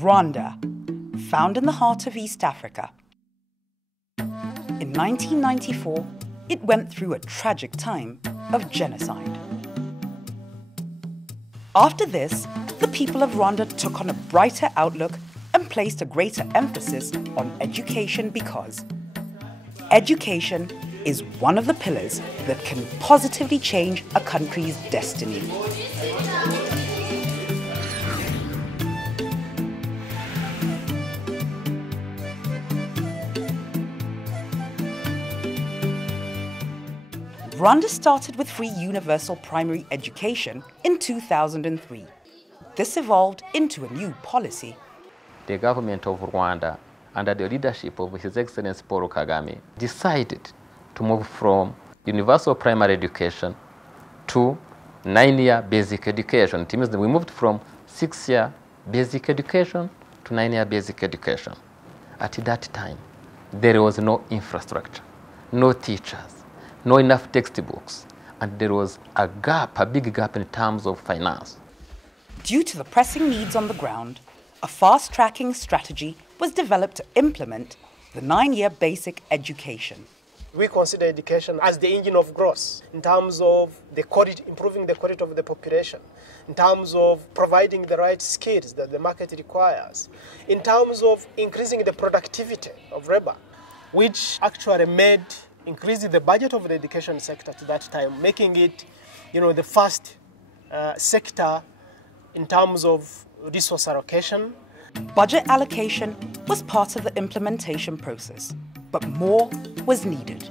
Rwanda, found in the heart of East Africa. In 1994, it went through a tragic time of genocide. After this, the people of Rwanda took on a brighter outlook and placed a greater emphasis on education because education is one of the pillars that can positively change a country's destiny. Rwanda started with free universal primary education in 2003. This evolved into a new policy. The government of Rwanda, under the leadership of His Excellency Paul Kagame, decided to move from universal primary education to 9-year basic education. It means that we moved from 6-year basic education to 9-year basic education. At that time, there was no infrastructure, no teachers, no enough textbooks, and there was a gap, a big gap in terms of finance. Due to the pressing needs on the ground, a fast-tracking strategy was developed to implement the 9-year basic education. We consider education as the engine of growth in terms of the quality, improving the quality of the population, in terms of providing the right skills that the market requires, in terms of increasing the productivity of labor, which actually made increasing the budget of the education sector to that time, making it, the first sector in terms of resource allocation. Budget allocation was part of the implementation process, but more was needed.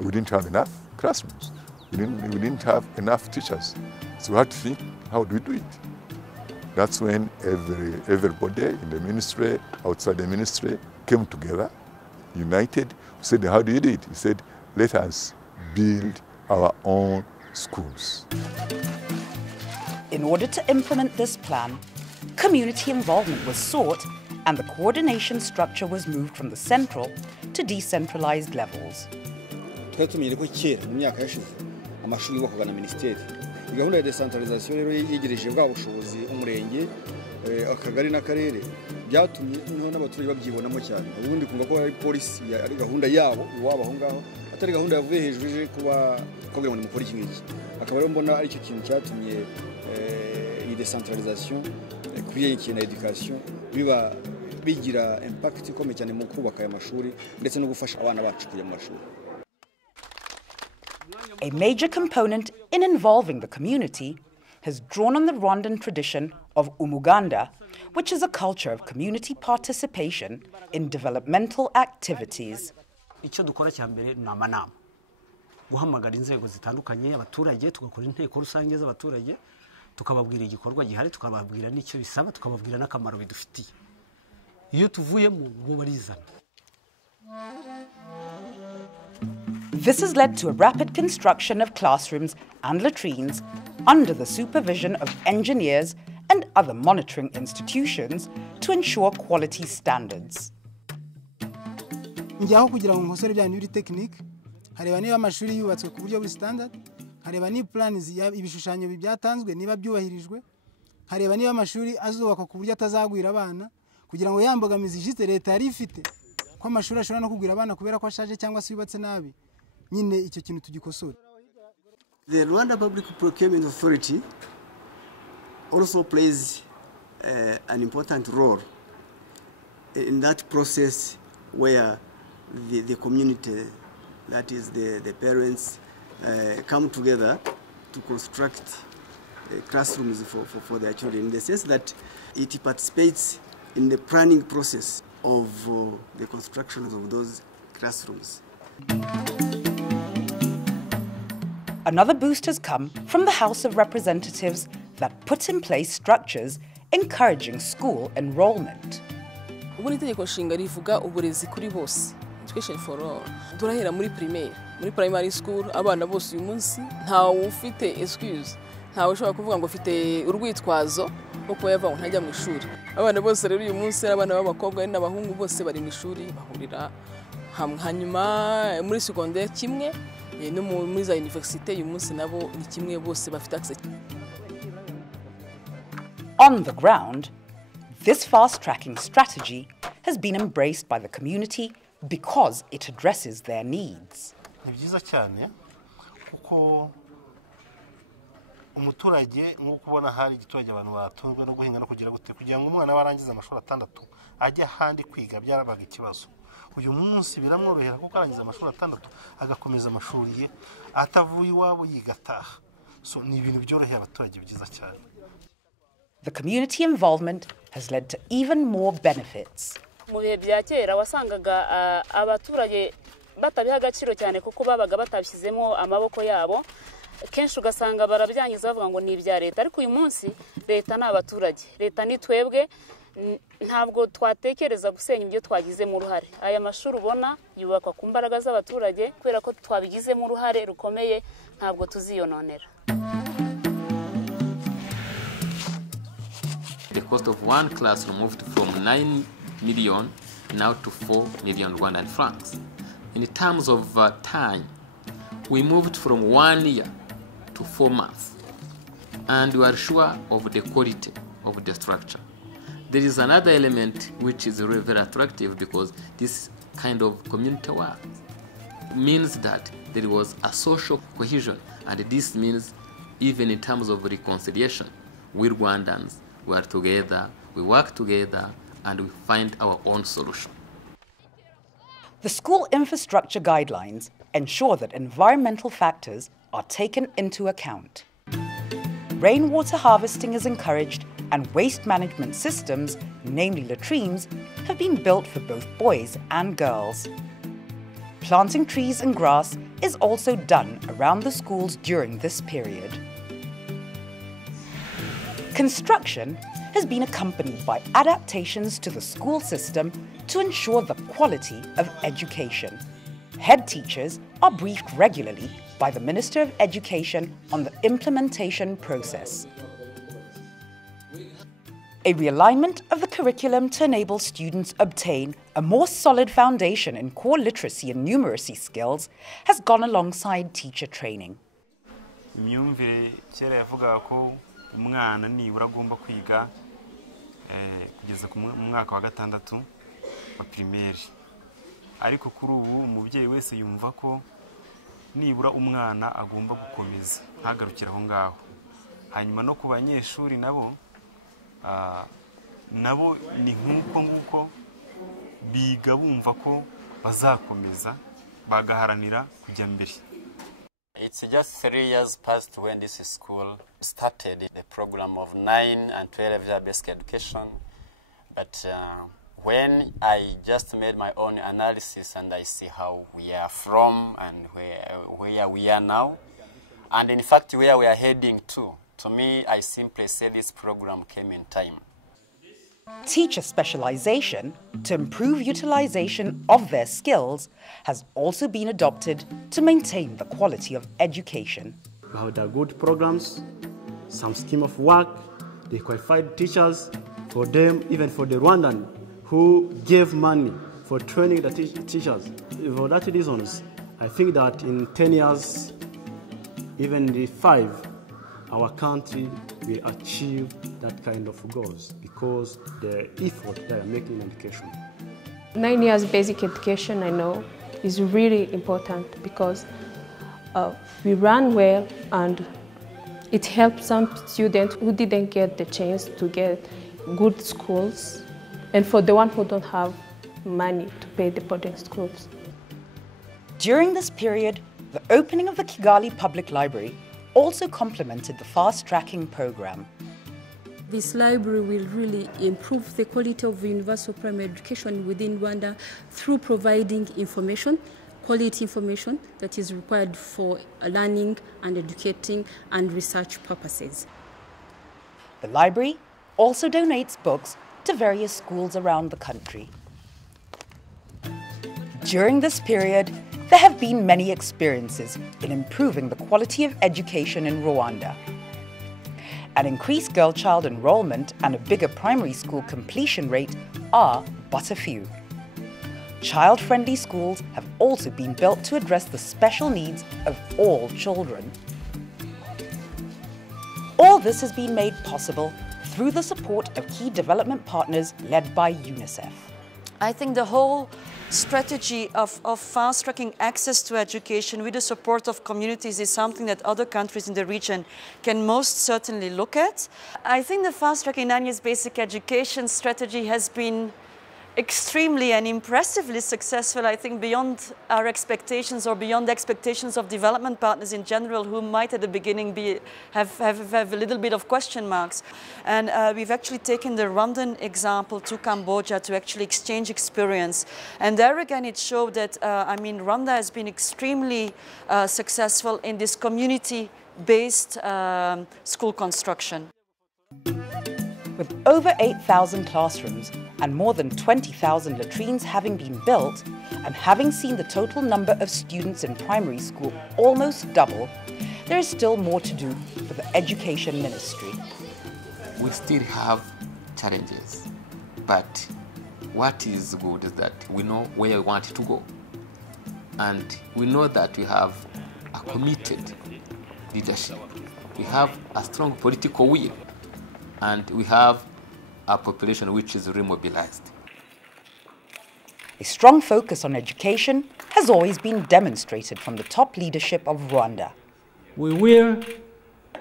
We didn't have enough classrooms. We didn't have enough teachers. So we had to think, how do we do it? That's when everybody in the ministry, outside the ministry, came together, united. We said, how do you do it? We said, let us build our own schools. In order to implement this plan, community involvement was sought and the coordination structure was moved from the central to decentralized levels. Gahunda ya decentralization rero yegereje bwa bushobozi umurenge akagari n'akarere byatumye n'abaturage babyibonamo cyane. Ubundi kumva ko ari police ari gahunda yabo iwabo aho ngaho atari gahunda yavuye hejuru je kuba kugira ngo mukore iki ngiki. Akaba rero mbona ari cyo kintu cyatumye iyi decentralization kuri ikintu education bigira impact ikomeye cyane mu kubaka aya mashuri ndetse no gufasha abana bacu kujya mu mashuri. A major component in involving the community has drawn on the Rwandan tradition of umuganda, which is a culture of community participation in developmental activities. Icyo dukora cyambere ni amanama. Guhamagara inzego zitandukanye abaturage tugakora inteko rusange z'abaturage tukababwira igikorwa gihari tukababwira n'icyo bisaba tukababwira n'akamaro bidufitiye. Iyo tuvuye mu barizana. This has led to a rapid construction of classrooms and latrines under the supervision of engineers and other monitoring institutions to ensure quality standards. Njyaho kugira ngo nkosore bya nyuri technique hareba niba amashuri yubatswe ku buryo buri standard, hareba ni plans ibishushanyo byatanzwe niba byubahirijwe, hareba niba amashuri azubakwa ku buryo atazagwira abana kugira ngo yambogamizi jiste leta yari ifite ko amashuri ashobora no kugwira abana kubera ko ashaje cyangwa se yubatse nabi. The Rwanda Public Procurement Authority also plays an important role in that process where the community, that is the parents, come together to construct classrooms for their children, in the sense that it participates in the planning process of the construction of those classrooms. Another boost has come from the House of Representatives that put in place structures encouraging school enrollment. Ubu itegeko nshinga rivuga uburezi kuri bose, education for all. Turahera muri primary school abana bose uyu munsi nta ufite excuse, nta ushobora kuvuga ngo ufite urwitwazo uko yava ntajya mu ishuri. Abana bose rero uyu munsi abana b'abakobwa n'abahungu bose bari mu ishuri bahurira hanyuma muri secondaire kimwe no muri za université uyu munsi nabo ni kimwe bose bafite access. On the ground, this fast-tracking strategy has been embraced by the community because it addresses their needs. Ni byiza cyane kuko umuturage nk'uko ubona hari igiturage abantu batunzwe no guhinga no kugira gute kugira ngo umwana barangiza amashuri atandatu ajye ahandi kwiga byarabaga ikibazo. Uyu munsi biramworohera kuko arangiza amashuri atandatu agakomeza amashuri ye atavuye iwabo yigataha. So ni ibintu byoroheye abaturage byiza cyane. The community involvement has led to even more benefits. Mu bihe bya kera wasangaga abaturage batabiha agaciro cyane kuko babaga batabishyizemo amaboko yabo. Kenshi ugasanga barabyangiza bavuga ngo ni ibya leta, ariko uyu munsi leta n'abaturage, leta ni twebwe, ntabwo twatekereza gusenya ibyo twagizemo uruhare. Aya mashuri ubona yubakwa ku mbaraga z'abaturage kubera ko twabigizemo uruhare rukomeye, ntabwo tuziyononera. The cost of one classroom moved from 9 million now to 4 million Rwandan francs. In terms of time, we moved from 1 year to 4 months, and we are sure of the quality of the structure. There is another element which is really very attractive because this kind of community work means that there was a social cohesion, and this means even in terms of reconciliation, we Rwandans, we are together, we work together, and we find our own solution. The school infrastructure guidelines ensure that environmental factors are taken into account. Rainwater harvesting is encouraged, and waste management systems, namely latrines, have been built for both boys and girls. Planting trees and grass is also done around the schools during this period. Construction has been accompanied by adaptations to the school system to ensure the quality of education. Head teachers are briefed regularly by the Minister of Education on the implementation process. A realignment of the curriculum to enable students obtain a more solid foundation in core literacy and numeracy skills has gone alongside teacher training. Imyumvire kera yavuga ko umwana nibura agomba kwiga kugeza ku mwaka wa gatandatu wa primaire, ariko kuri ubu umubyeyi wese yumva ko nibura umwana agomba gukomeza ntagarukira aho ngaho. Hanyuma no ku banyeshuri nabo ni nk'uko biga bumva ko bazakomeza bagaharanira kujya mbere. It's just 3 years past when this school started the program of 9 and 12 year basic education. But when I just made my own analysis and I see how we are from and where we are now, and in fact where we are heading to me, I simply say this program came in time. Teacher specialization to improve utilization of their skills has also been adopted to maintain the quality of education. We have the good programs, some scheme of work, the qualified teachers for them, even for the Rwandan who gave money for training the teachers. For that reasons, I think that in 10 years, even the 5, our country will achieve that kind of goals because the effort they are making in education. 9 years basic education, I know, is really important because we run well and it helps some students who didn't get the chance to get good schools, and for the one who don't have money to pay the boarding schools. During this period, the opening of the Kigali Public Library also complemented the fast-tracking program. This library will really improve the quality of universal primary education within Rwanda through providing information, quality information that is required for learning and educating and research purposes. The library also donates books to various schools around the country. During this period, there have been many experiences in improving the quality of education in Rwanda. An increased girl-child enrollment and a bigger primary school completion rate are but a few. Child-friendly schools have also been built to address the special needs of all children. All this has been made possible through the support of key development partners led by UNICEF. I think the whole strategy of fast-tracking access to education with the support of communities is something that other countries in the region can most certainly look at. I think the fast-tracking 9 years basic education strategy has been extremely and impressively successful, I think, beyond our expectations or beyond the expectations of development partners in general, who might at the beginning have a little bit of question marks. And we've actually taken the Rwandan example to Cambodia to actually exchange experience. And there again it showed that, Rwanda has been extremely successful in this community-based school construction. With over 8,000 classrooms and more than 20,000 latrines having been built, and having seen the total number of students in primary school almost double, there is still more to do for the Education Ministry. We still have challenges, but what is good is that we know where we want to go. And we know that we have a committed leadership. We have a strong political will. And we have a population which is remobilized. A strong focus on education has always been demonstrated from the top leadership of Rwanda. We will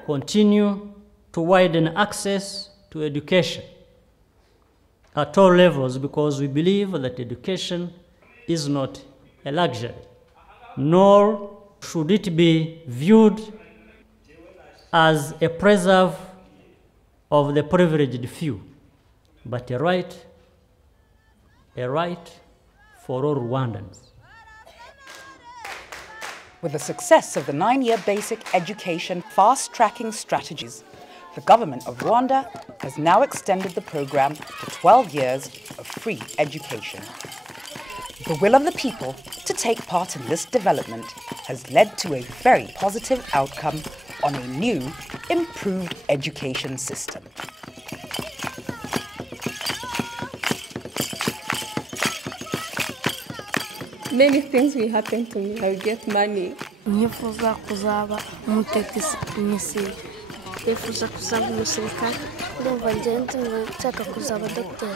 continue to widen access to education at all levels, because we believe that education is not a luxury, nor should it be viewed as a preserve of the privileged few, but a right for all Rwandans. With the success of the 9-year basic education fast-tracking strategies, the government of Rwanda has now extended the program to 12 years of free education. The will of the people to take part in this development has led to a very positive outcome on a new, improved education system. Many things will happen to me. I will get money. Nifuza kuzaba umutekinisiye. Nifuza kuzaba umusirikare. Ndumva nshaka kuzaba doctor.